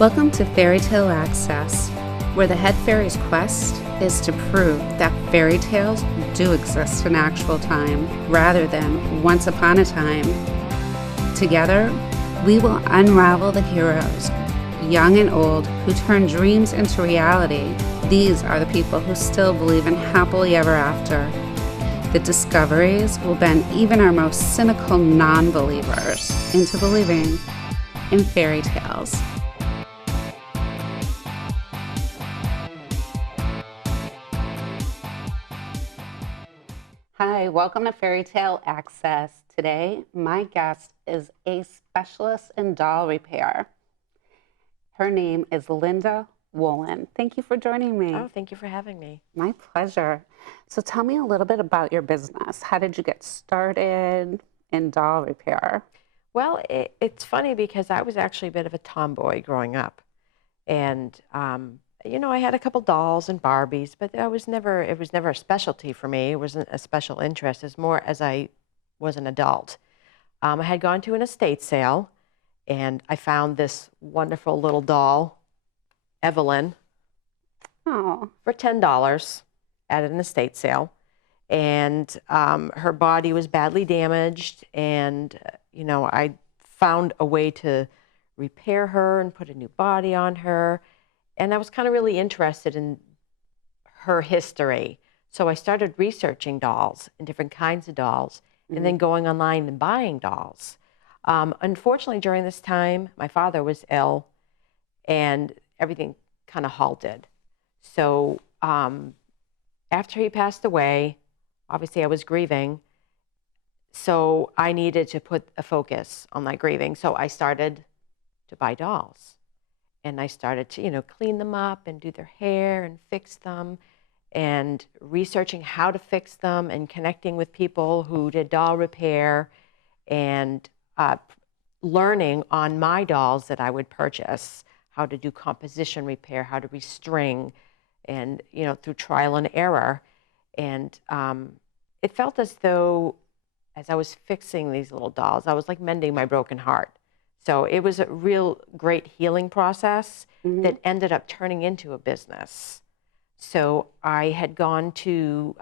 Welcome to Fairy Tale Access, where the head fairy's quest is to prove that fairy tales do exist in actual time rather than once upon a time. Together, we will unravel the heroes, young and old, who turn dreams into reality. These are the people who still believe in happily ever after. The discoveries will bend even our most cynical non-believers into believing in fairy tales. Hi, welcome to Fairy Tale Access. Today, my guest is a specialist in doll repair. Her name is Linda Wolin. Thank you for joining me. Oh, thank you for having me. My pleasure. So tell me a little bit about your business. How did you get started in doll repair? Well, it's funny because I was actually a bit of a tomboy growing up. And, I had a couple dolls and Barbies, but it was never a specialty for me. It wasn't a special interest. It's more as I was an adult. I had gone to an estate sale, and I found this wonderful little doll, Evelyn, Oh, for $10 at an estate sale. And her body was badly damaged, and I found a way to repair her and put a new body on her, and I was kind of really interested in her history. So I started researching dolls and different kinds of dolls, and then going online and buying dolls. Unfortunately, during this time, my father was ill, and everything kind of halted. So after he passed away, obviously I was grieving, so I needed to put a focus on my grieving. So I started to buy dolls, and I started to, clean them up and do their hair and fix them, and researching how to fix them and connecting with people who did doll repair, and learning on my dolls that I would purchase how to do composition repair, how to restring, and through trial and error. And it felt as though, as I was fixing these little dolls, I was like mending my broken heart. So it was a real great healing process that ended up turning into a business. So I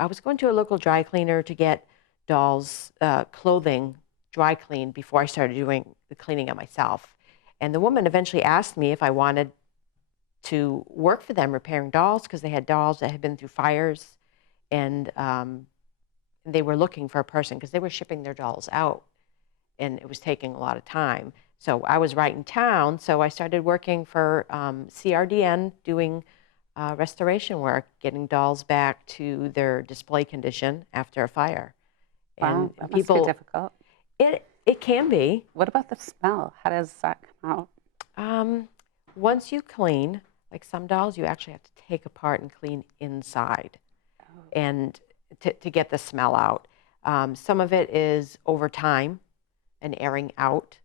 was going to a local dry cleaner to get dolls' clothing dry cleaned before I started doing the cleaning it myself. And the woman eventually asked me if I wanted to work for them repairing dolls, because they had dolls that had been through fires, and they were looking for a person because they were shipping their dolls out, and it was taking a lot of time. So I was right in town, so I started working for CRDN, doing restoration work, getting dolls back to their display condition after a fire. wow, that must be difficult. It can be. What about the smell? How does that come out? Once you clean, like some dolls, you actually have to take apart and clean inside, and to get the smell out. Some of it is over time and airing out.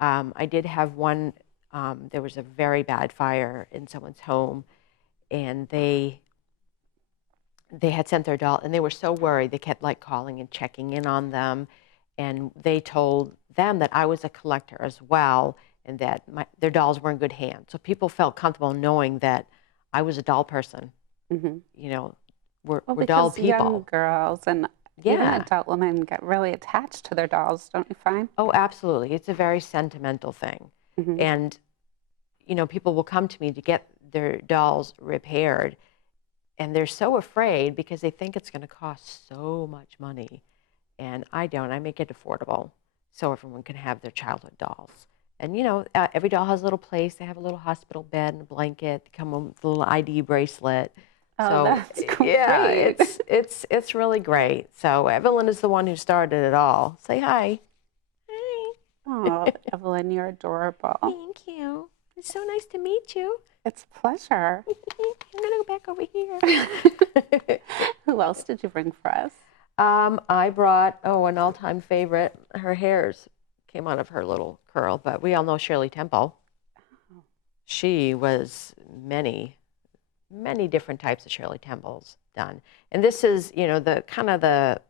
I did have one, there was a very bad fire in someone's home, and they had sent their doll, and they were so worried. They kept like calling and checking in on them, and they told them that I was a collector as well, and that their dolls were in good hands. So people felt comfortable knowing that I was a doll person. We're doll people. Young girls and even adult women get really attached to their dolls, don't you find? Oh, absolutely. It's a very sentimental thing. And, people will come to me to get their dolls repaired, and they're so afraid because they think it's going to cost so much money. And I don't. I make it affordable so everyone can have their childhood dolls. And, every doll has a little place. They have a little hospital bed and a blanket. They come with a little ID bracelet. Oh, So, that's great. yeah, it's really great. So Evelyn is the one who started it all. Say hi. Hi. Oh, Evelyn, you're adorable. Thank you. It's so nice to meet you. It's a pleasure. I'm going to go back over here. Who else did you bring for us? I brought, an all-time favorite. Her hairs came out of her little curl, but we all know Shirley Temple. Oh. She was many different types of Shirley Temples done. And this is, the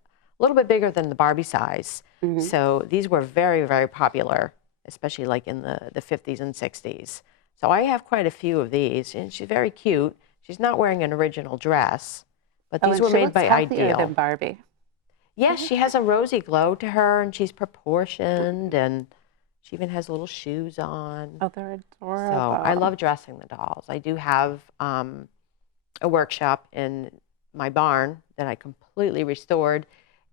little bit bigger than the Barbie size. So these were very, very popular, especially like in the 50s and 60s. So I have quite a few of these, and she's very cute. She's not wearing an original dress, but these and were she made looks by healthier than Ideal. Barbie. Yes, she has a rosy glow to her, and she's proportioned, and she even has little shoes on. Oh, they're So I adorable. love dressing the dolls. I do have a workshop in my barn that I completely restored,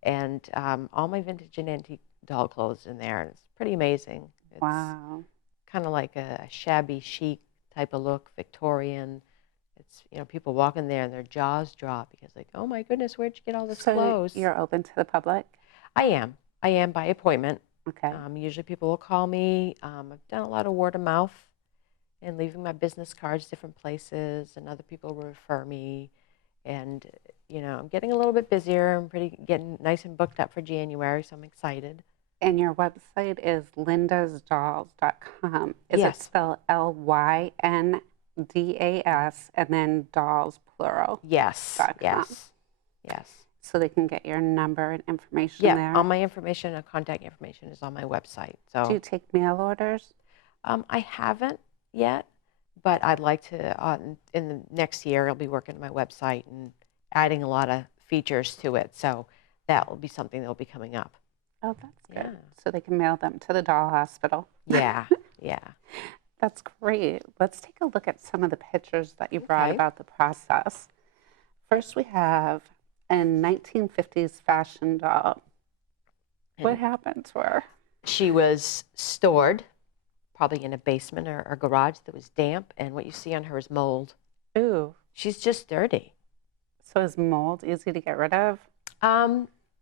and all my vintage and antique doll clothes in there. It's pretty amazing. It's Wow. kind of like a shabby chic type of look, Victorian. It's, people walk in there and their jaws drop because like, oh my goodness, where'd you get all this So clothes? you're open to the public? I am. I am by appointment. Okay. Usually people will call me. I've done a lot of word of mouth and leaving my business cards different places, and other people will refer me. And, I'm getting a little bit busier. I'm getting nice and booked up for January, so I'm excited. And your website is lindasdolls.com. Is it Yes. spelled Lyndas and then dolls plural? Yes. .com. Yes. Yes. So they can get your number and information Yeah, there. all my information and contact information is on my website. So Do you take mail orders? I haven't yet, but I'd like to. In the next year, I'll be working on my website and adding a lot of features to it. So that will be something that will be coming up. Oh, that's good. Yeah. So they can mail them to the doll hospital. Yeah, yeah. That's great. Let's take a look at some of the pictures that you brought Okay. about the process. First, we have a 1950s fashion doll. What happened to her? She was stored probably in a basement or garage that was damp, and what you see on her is mold. Ooh. She's just dirty. So is mold easy to get rid of?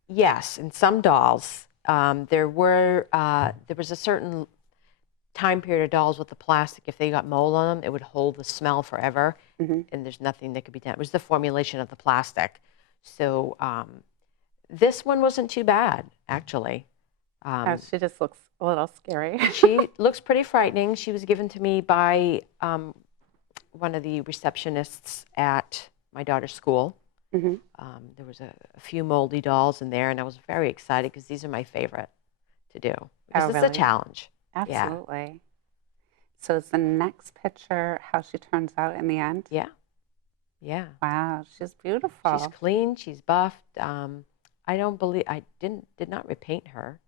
Yes, in some dolls. There was a certain time period of dolls with the plastic. If they got mold on them, it would hold the smell forever, and there's nothing that could be done. It was the formulation of the plastic. So this one wasn't too bad, actually. She just looks a little scary. She looks pretty frightening. She was given to me by one of the receptionists at my daughter's school. There was a few moldy dolls in there, and I was very excited because these are my favorite to do. Because it's really? a challenge. Absolutely. Yeah. So is the next picture how she turns out in the end? Yeah. Yeah. Wow, she's beautiful. She's clean. She's buffed. I did not repaint her.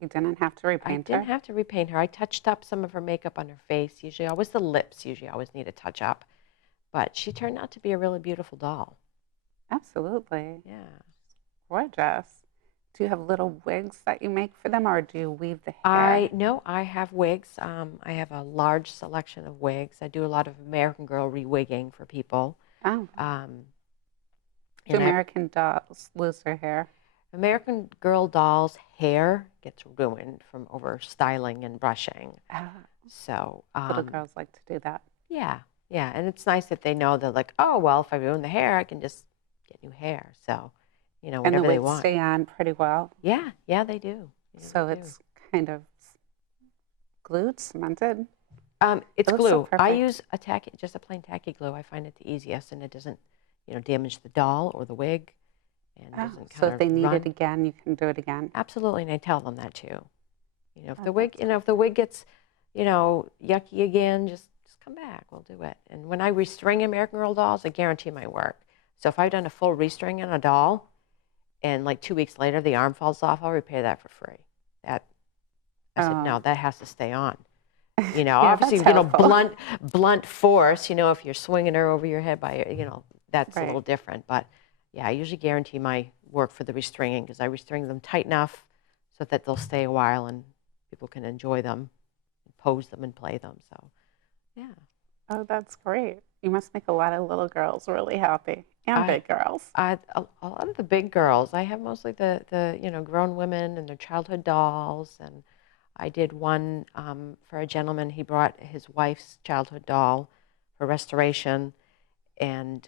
You didn't have to repaint her? I didn't have to repaint her. I touched up some of her makeup on her face. Usually, always the lips. Usually, always need a touch up. But she turned out to be a really beautiful doll. Absolutely. Yeah. Gorgeous. Do you have little wigs that you make for them, or do you weave the hair? No, I have wigs. I have a large selection of wigs. I do a lot of American Girl rewigging for people. Oh. Do American dolls lose their hair? American Girl dolls' hair gets ruined from over styling and brushing. So little girls like to do that. Yeah, yeah, and it's nice that they know that, like, oh well, if I ruin the hair, I can just get new hair. So, whatever and the they wigs want. stay on pretty well. Yeah, yeah, they do. Yeah, so they it's kind of glued, cemented. It's glue. So I use just a plain tacky glue. I find it the easiest, and it doesn't, damage the doll or the wig. And doesn't so if they need run. it again, you can do it again. Absolutely, and I tell them that too. If the wig, if the wig gets, yucky again, just come back. We'll do it. And when I restring American Girl dolls, I guarantee my work. So if I've done a full restring on a doll, and like 2 weeks later the arm falls off, I'll repair that for free. I said no, that has to stay on. Yeah, obviously, that's blunt force. If you're swinging her over your head by, that's Right. a little different. But yeah, I usually guarantee my work for the restringing because I restring them tight enough so that they'll stay a while and people can enjoy them, pose them, and play them. So, yeah. Oh, that's great. You must make a lot of little girls really happy, and big girls. A lot of the big girls. I have mostly the grown women and their childhood dolls, and I did one for a gentleman. He brought his wife's childhood doll for restoration, and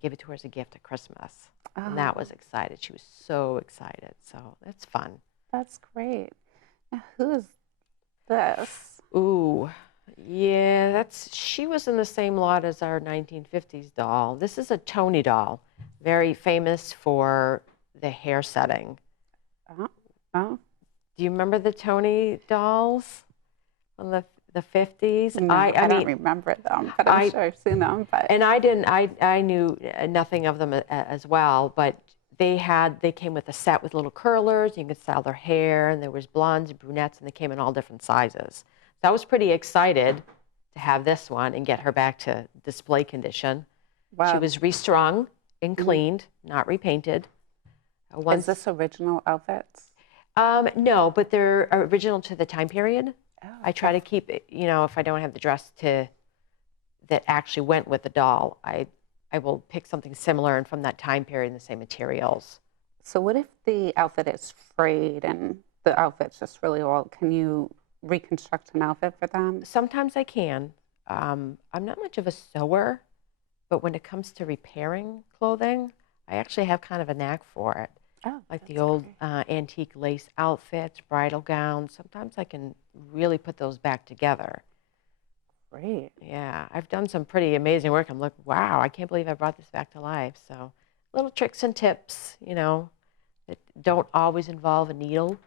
gave it to her as a gift at Christmas. And that was excited. She was so excited. So that's fun. That's great. Now, who's this? Ooh, yeah, she was in the same lot as our 1950s doll. This is a Tony doll, very famous for the hair setting. Oh. Do you remember the Tony dolls from the the 50s. No, I don't mean, remember them, but I'm sure I've seen them. But and I knew nothing of them as well, but they came with a set with little curlers. You could style their hair, and there was blondes, brunettes, and they came in all different sizes. So I was pretty excited to have this one and get her back to display condition. wow. She was restrung and cleaned, not repainted. Is this original outfits? No, but they're original to the time period. Oh, I try to keep it, if I don't have the dress that actually went with the doll, I will pick something similar and from that time period in the same materials. So what if the outfit is frayed and the outfit's just really old? Can you reconstruct an outfit for them? Sometimes I can. I'm not much of a sewer, but when it comes to repairing clothing, I actually have kind of a knack for it. Oh, Like the old antique lace outfits, bridal gowns. Sometimes I can really put those back together. great. Yeah, I've done some pretty amazing work. I'm like, wow, I can't believe I brought this back to life. So little tricks and tips, that don't always involve a needle.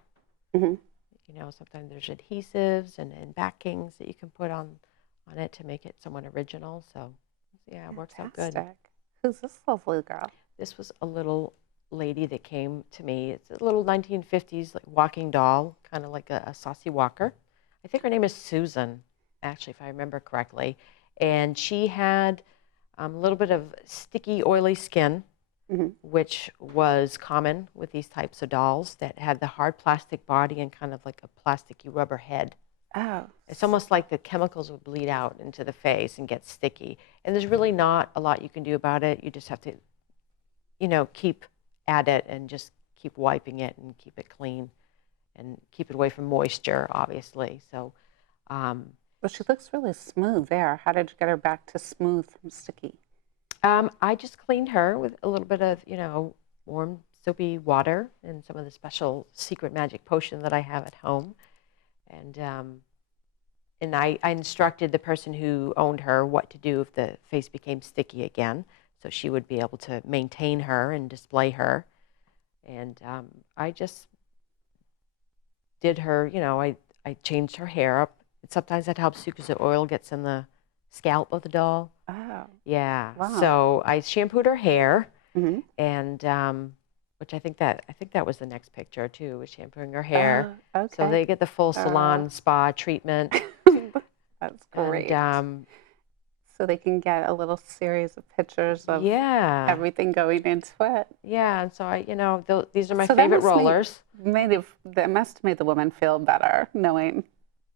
Mm-hmm. Sometimes there's adhesives and backings that you can put on it to make it somewhat original. So yeah, it works out good. Who's this lovely girl? This was a little lady that came to me. It's a little 1950s like walking doll, kind of like a saucy walker. I think her name is Susan, actually, if I remember correctly. And she had a little bit of sticky, oily skin, which was common with these types of dolls that had the hard plastic body and kind of like a plasticky rubber head. Oh. It's almost like the chemicals would bleed out into the face and get sticky. And there's really not a lot you can do about it. You just have to, keep at it and just keep wiping it and keep it clean and keep it away from moisture, obviously. So, well, she looks really smooth there. How did you get her back to smooth from sticky? I just cleaned her with a little bit of, warm soapy water and some of the special secret magic potion that I have at home. And I instructed the person who owned her what to do if the face became sticky again, so she would be able to maintain her and display her. And I just did her, I changed her hair up. And sometimes that helps too because the oil gets in the scalp of the doll. Oh. Yeah. Wow. So I shampooed her hair, Mm-hmm. which I think that was the next picture too, was shampooing her hair. Okay. So they get the full salon spa treatment. That's great. And so they can get a little series of pictures of yeah, everything going into it. yeah. And so I, these are my So that favorite must rollers. that must have made the woman feel better knowing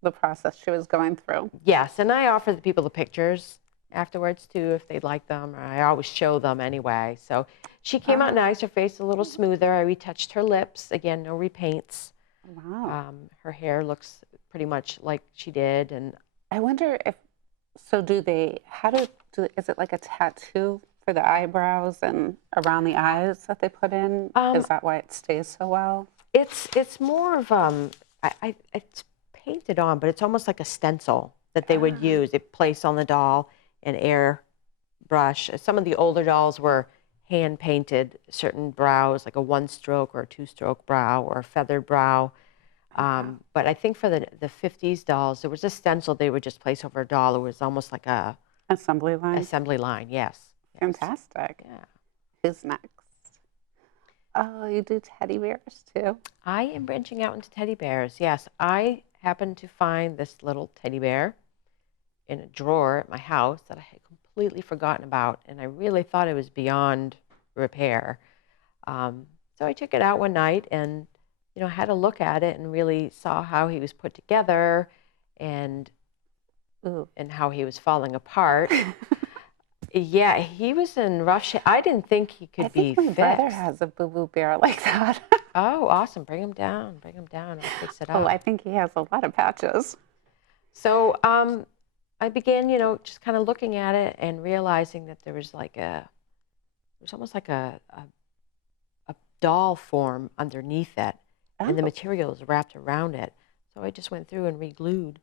the process she was going through. Yes, and I offer the people the pictures afterwards too if they'd like them, or I always show them anyway. So she came out nice, her face a little smoother. I retouched her lips, again, no repaints. Wow. Her hair looks pretty much like she did. And I wonder if, so do they, is it like a tattoo for the eyebrows and around the eyes that they put in? Is that why it stays so well? It's more of, it's painted on, but it's almost like a stencil that they would use. They place on the doll and air brush. Some of the older dolls were hand painted certain brows, like a 1-stroke or a 2-stroke brow or a feathered brow. But I think for the 50s dolls, there was a stencil they would just place over a doll. It was almost like a assembly line. Assembly line, yes. Fantastic. Yeah. Who's next? Oh, you do teddy bears too? I am branching out into teddy bears. Yes, I happened to find this little teddy bear in a drawer at my house that I had completely forgotten about, and I really thought it was beyond repair. So I took it out one night and had a look at it and really saw how he was put together and how he was falling apart. Yeah, he was in rough shape. I didn't think he could be fixed. I think my brother has a boo-boo bear like that. Oh, awesome. Bring him down. Bring him down. I'll fix it up. Oh, I think he has a lot of patches. So I began, just kind of looking at it and realizing that there was almost like a doll form underneath it. And the material is wrapped around it. So I just went through and re-glued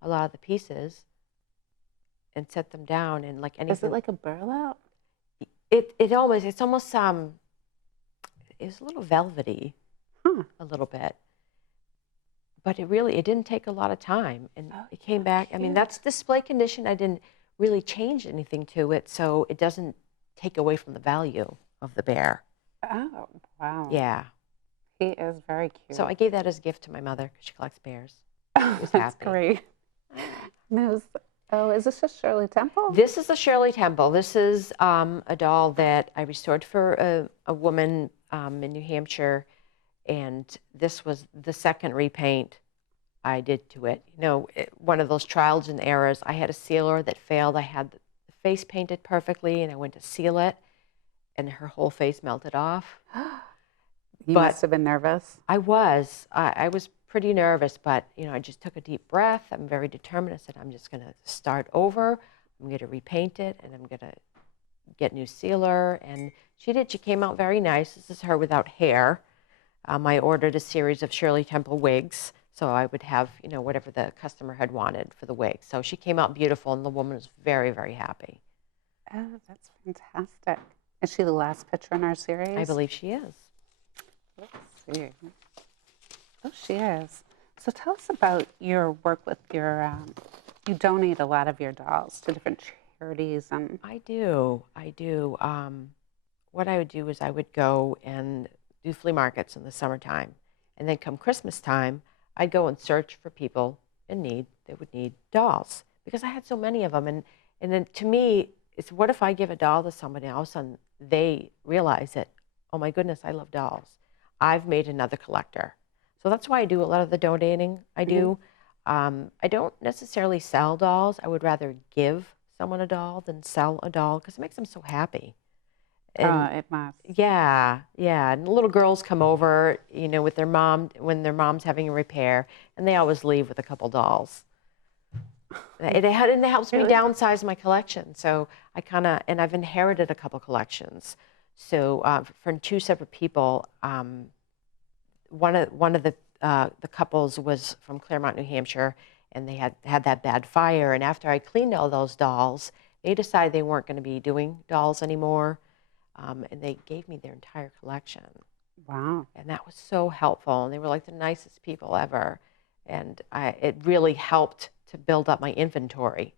a lot of the pieces and set them down. And like anything. Is it like a burlap? It's almost it was a little velvety, a little bit. but it didn't take a lot of time, and Oh, it came back. I mean, cute. that's display condition. I didn't really change anything to it, so it doesn't take away from the value of the bear. Oh, wow. Yeah. He is very cute. So I gave that as a gift to my mother because she collects bears. Oh, She was that's happy. great. Oh, is this a Shirley Temple? This is a Shirley Temple. This is a doll that I restored for a woman in New Hampshire, and this was the second repaint I did to it. You know, one of those trials and errors. I had a sealer that failed. I had the face painted perfectly, and I went to seal it, and her whole face melted off. You But must have been nervous. I was pretty nervous, but you know, I just took a deep breath. I'm very determined. I said, I'm just going to start over. I'm going to repaint it, and I'm going to get new sealer. And she did. She came out very nice. This is her without hair. I ordered a series of Shirley Temple wigs, so I would have, you know, whatever the customer had wanted for the wig. So she came out beautiful, and the woman was very, very happy. Oh, that's fantastic. Is she the last picture in our series? I believe she is. Let's see. Oh, she is. So tell us about your work with your, you donate a lot of your dolls to different charities and... I do. What I would do is I would go and do flea markets in the summertime. And then come Christmas time, I'd go and search for people in need that would need dolls because I had so many of them. And then to me, it's what if I give a doll to somebody and all of a sudden they realize that, oh my goodness, I love dolls. I've made another collector. So that's why I do a lot of the donating I do. I don't necessarily sell dolls. I would rather give someone a doll than sell a doll because it makes them so happy. And it must. yeah. And little girls come over, you know, with their mom when their mom's having a repair, and they always leave with a couple dolls. And it helps me downsize my collection. So and I've inherited a couple collections. So from two separate people, one of the couples was from Claremont, New Hampshire, and they had that bad fire. And after I cleaned all those dolls, they decided they weren't going to be doing dolls anymore. And they gave me their entire collection. Wow. And that was so helpful. And they were like the nicest people ever. And it really helped to build up my inventory.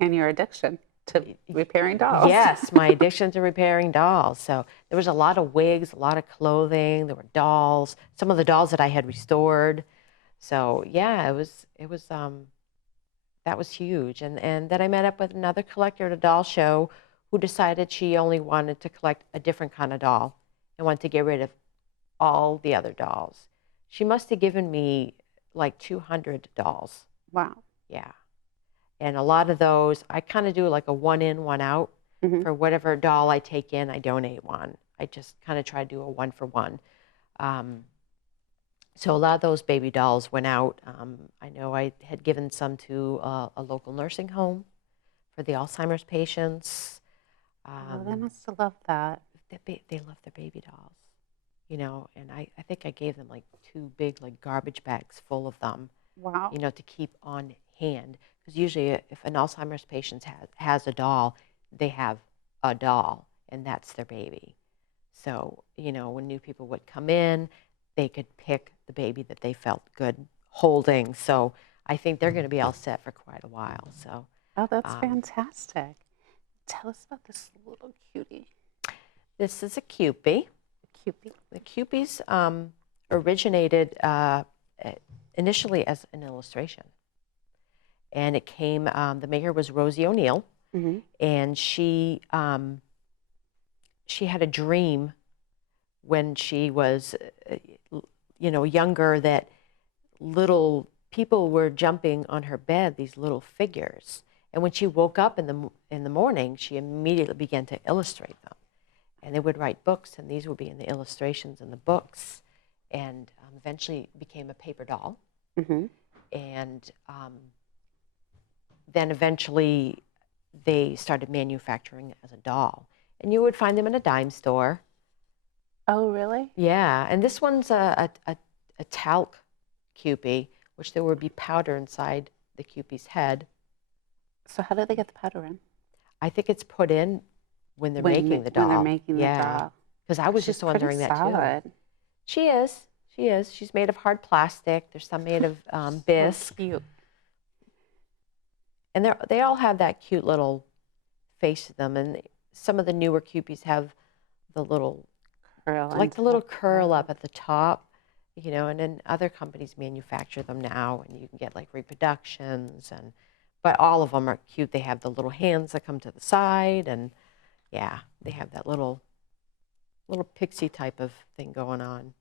And your addiction to repairing dolls. Yes, my addiction to repairing dolls. So there was a lot of wigs, a lot of clothing. There were dolls, some of the dolls that I had restored. So yeah, that was huge. And then I met up with another collector at a doll show who decided she only wanted to collect a different kind of doll and wanted to get rid of all the other dolls. She must have given me like 200 dolls. Wow. Yeah. And a lot of those, I kind of do like a one in, one out. For whatever doll I take in, I donate one. I just kind of try to do a one for one. So a lot of those baby dolls went out. I know I had given some to a local nursing home for the Alzheimer's patients. Oh, they must have loved that. They love their baby dolls, you know, and I think I gave them like 2 big like garbage bags full of them. Wow. You know, to keep on hand. Because usually if an Alzheimer's patient has a doll, they have a doll, and that's their baby. So, you know, when new people would come in, they could pick the baby that they felt good holding. So I think they're going to be all set for quite a while. So. Oh, that's fantastic. Tell us about this little cutie. This is a Cuppie. Cuppie. The Cuppies originated initially as an illustration. And it came, the maker was Rosie O'Neill, and she had a dream when she was, you know, younger, that little people were jumping on her bed, these little figures. And when she woke up in the morning, she immediately began to illustrate them. And they would write books, and these would be in the illustrations in the books, and eventually became a paper doll. And then eventually they started manufacturing as a doll. And you would find them in a dime store. Oh, really? Yeah, and this one's a talc Cuppie, which there would be powder inside the Cuppie's head. So how do they get the powder in? I think it's put in when they're making the doll. When they're making the doll. Because I was just wondering that solid. too. She is. She is. She's made of hard plastic. There's some made of bisque. Cute. And they all have that cute little face to them. And some of the newer Cuppies have the little, like the little curl up at the top, you know, and then other companies manufacture them now, and you can get like reproductions, but all of them are cute. They have the little hands that come to the side, and yeah, they have that little pixie type of thing going on.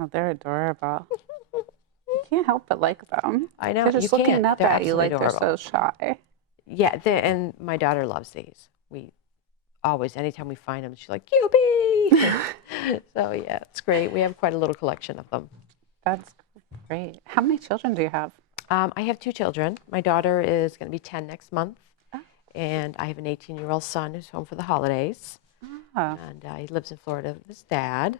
Oh, they're adorable. You can't help but like them. I know. They're just looking up at you like adorable. they're so shy. Yeah, and my daughter loves these. We always, anytime we find them, she's like, Cuppie! So yeah, it's great. We have quite a little collection of them. That's great. How many children do you have? I have 2 children. My daughter is going to be 10 next month, Oh. and I have an 18-year-old son who's home for the holidays, and he lives in Florida with his dad.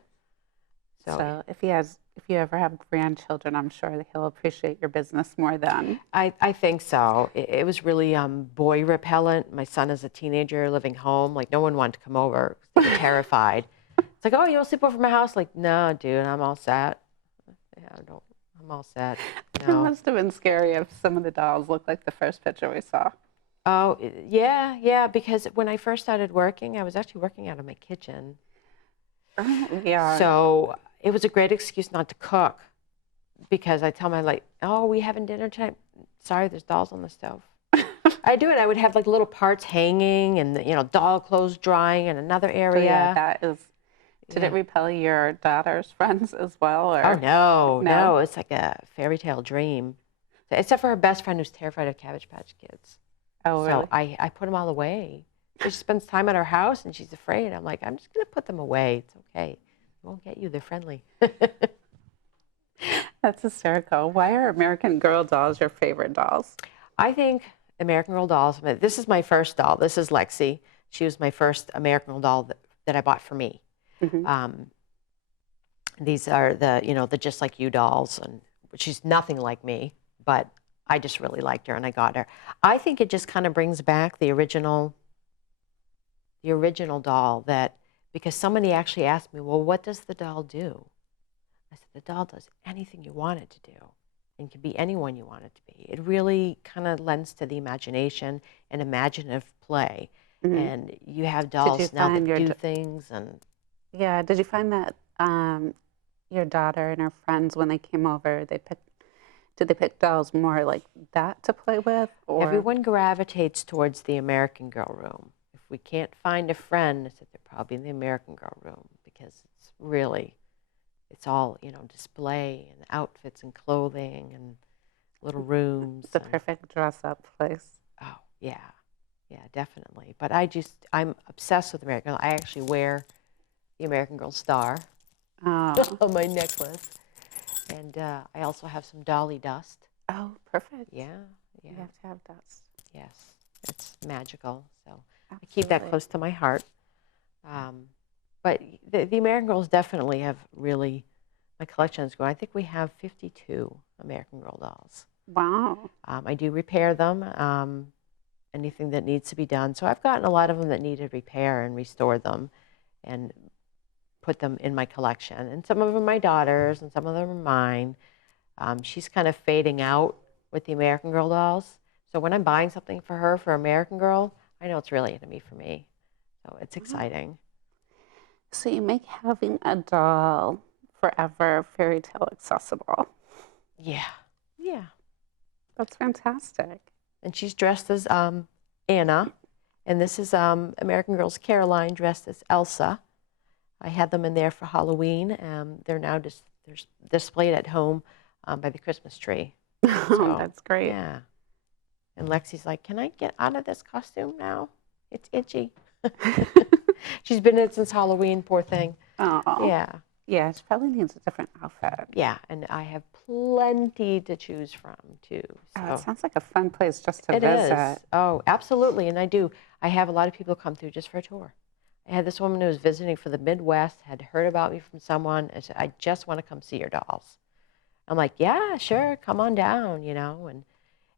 So if you ever have grandchildren, I'm sure that he'll appreciate your business more then. I think so. It was really boy repellent. My son is a teenager living home. Like, no one wanted to come over. They were terrified. It's like, oh, you want to sleep over at my house? Like, no, dude, I'm all set. Yeah, I'm all set. No. It must have been scary if some of the dolls looked like the first picture we saw. Oh, yeah, because when I first started working, I was actually working out of my kitchen. Yeah. So it was a great excuse not to cook, because I tell my oh, we having dinner tonight? Sorry, there's dolls on the stove. I do it. I would have like little parts hanging, and doll clothes drying in another area. So yeah, that is. Did it repel your daughter's friends as well? Or? Oh no! It's like a fairy tale dream, except for her best friend who's terrified of Cabbage Patch Kids. Oh, really? So I put them all away. She spends time at our house, and she's afraid. I'm like, I'm just gonna put them away. It's okay. They won't get you. They're friendly. That's hysterical. Why are American Girl dolls your favorite dolls? I think American Girl dolls. This is my first doll. This is Lexi. She was my first American Girl doll that I bought for me. Mm-hmm. These are the Just Like You dolls, and she's nothing like me, but I just really liked her, and I got her. I think it just kind of brings back the original doll, because somebody actually asked me, well, what does the doll do? I said, the doll does anything you want it to do, and can be anyone you want it to be. It really kind of lends to the imagination and imaginative play. Mm-hmm. And you have dolls now that do things. And yeah, did you find that your daughter and her friends, when they came over, did they pick dolls more like that to play with? Or? Everyone gravitates towards the American Girl room. If we can't find a friend, I said they're probably in the American Girl room, because it's all, display and outfits and clothing and little rooms. The perfect dress-up place. Oh, yeah. Yeah, definitely. But I'm obsessed with American Girl. I actually wear the American Girl star on my necklace. And I also have some dolly dust. Oh, perfect. Yeah. You have to have dust. Yes. It's magical. So Absolutely. I keep that close to my heart. But the American Girls definitely have really, my collection is growing. I think we have 52 American Girl dolls. Wow. I do repair them, anything that needs to be done. So I've gotten a lot of them that needed repair and restored them and put them in my collection. And some of them are my daughter's, and some of them are mine. She's kind of fading out with the American Girl dolls. So when I'm buying something for her for American Girl, I know it's really going to be for me. So it's exciting. So you make having a doll forever fairy tale accessible. Yeah. Yeah. That's fantastic. And she's dressed as Anna. And this is American Girl's Caroline dressed as Elsa. I had them in there for Halloween. They're now they're displayed at home by the Christmas tree. So, that's great. Yeah. And Lexi's like, can I get out of this costume now? It's itchy. She's been in it since Halloween, poor thing. Oh. Yeah. Yeah, she probably needs a different outfit. Yeah, and I have plenty to choose from, too. So. Oh, it sounds like a fun place just to visit. It is. Oh, absolutely, and I do. I have a lot of people come through just for a tour. I had this woman who was visiting for the Midwest, had heard about me from someone, and said, I just want to come see your dolls. I'm like, yeah, sure, come on down, and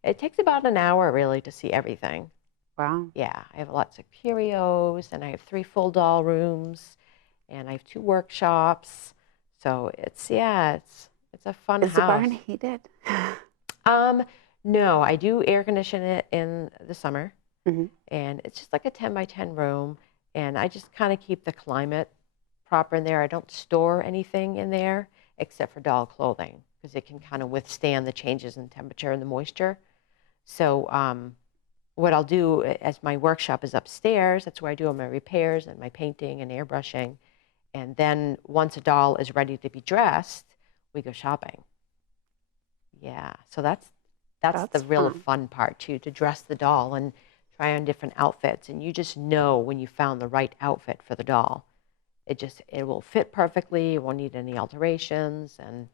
it takes about an hour, really, to see everything. Wow. Yeah, I have lots of curios, and I have 3 full doll rooms, and I have 2 workshops. So it's a fun Is the house. barn heated? No, I do air condition it in the summer, Mhm. and it's just like a 10 by 10 room, and I just kind of keep the climate proper in there. I don't store anything in there except for doll clothing because it can kind of withstand the changes in temperature and the moisture. So what I'll do as my workshop is upstairs, that's where I do all my repairs and my painting and airbrushing. And then once a doll is ready to be dressed, we go shopping. Yeah, so that's the That's real fun. fun part too, to dress the doll and try on different outfits. And you just know when you found the right outfit for the doll. It will fit perfectly. It won't need any alterations. And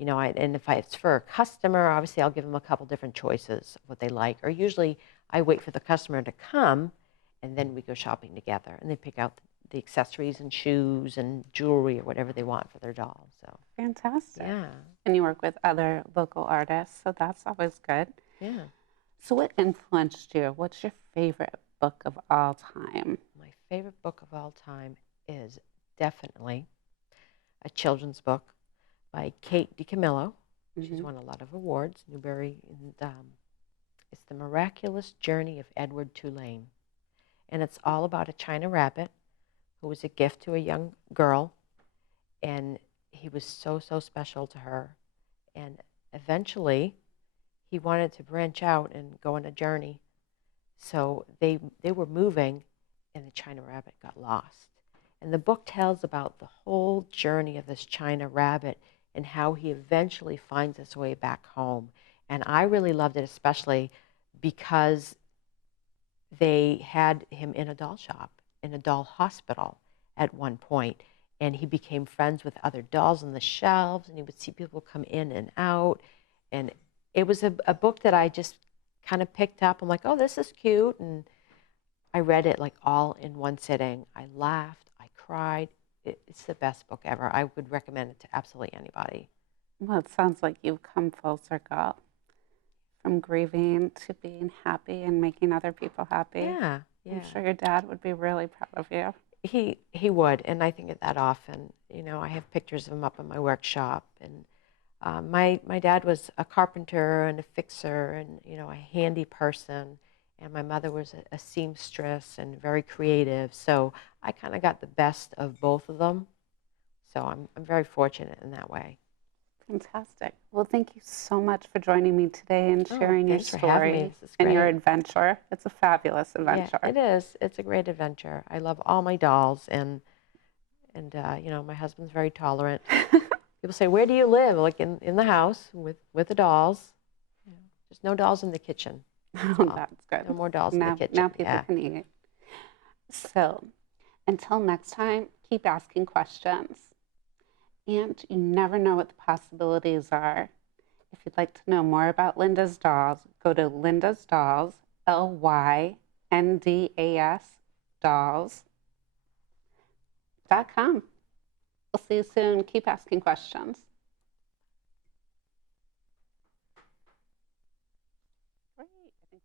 and if it's for a customer, obviously I'll give them a couple different choices of what they like. Or usually I wait for the customer to come, and then we go shopping together, and they pick out the accessories and shoes and jewelry or whatever they want for their doll. So Fantastic. yeah, And you work with other local artists, so that's always good. yeah. So what influenced you? What's your favorite book of all time? My favorite book of all time is definitely a children's book by Kate DiCamillo. She's Mhm. won a lot of awards, Newbery, and it's The Miraculous Journey of Edward Tulane. And it's all about a China rabbit who was a gift to a young girl, and he was so, so special to her. And eventually, he wanted to branch out and go on a journey. So they were moving, and the China rabbit got lost. And the book tells about the whole journey of this China rabbit and how he eventually finds his way back home. And I really loved it, especially because they had him in a doll shop, in a doll hospital at one point, and he became friends with other dolls on the shelves, and he would see people come in and out. And it was a book that I just kind of picked up. I'm like, oh, this is cute. And I read it like all in one sitting. I laughed, I cried. It's the best book ever. I would recommend it to absolutely anybody. Well, it sounds like you've come full circle from grieving to being happy and making other people happy. Yeah, I'm yeah. sure your dad would be really proud of you. He would, and I think it that often. I have pictures of him up in my workshop, and my dad was a carpenter and a fixer, and a handy person, and my mother was a seamstress and very creative. So I kind of got the best of both of them. So I'm very fortunate in that way. Fantastic. Well, thank you so much for joining me today and Oh, sharing your thanks for having me. story This is and your great. adventure. It's a fabulous Yeah, adventure. it is. It's a great adventure. I love all my dolls, and my husband's very tolerant. People say, "Where do you live?" Like in the house with the dolls. Yeah. Just no dolls in the kitchen. That's all. That's good. No more dolls in the Now kitchen. people Yeah. can eat. So until next time, keep asking questions. And you never know what the possibilities are. If you'd like to know more about Linda's Dolls, go to Linda's Dolls, LYNDAS dolls.com. We'll see you soon. Keep asking questions. Great. I think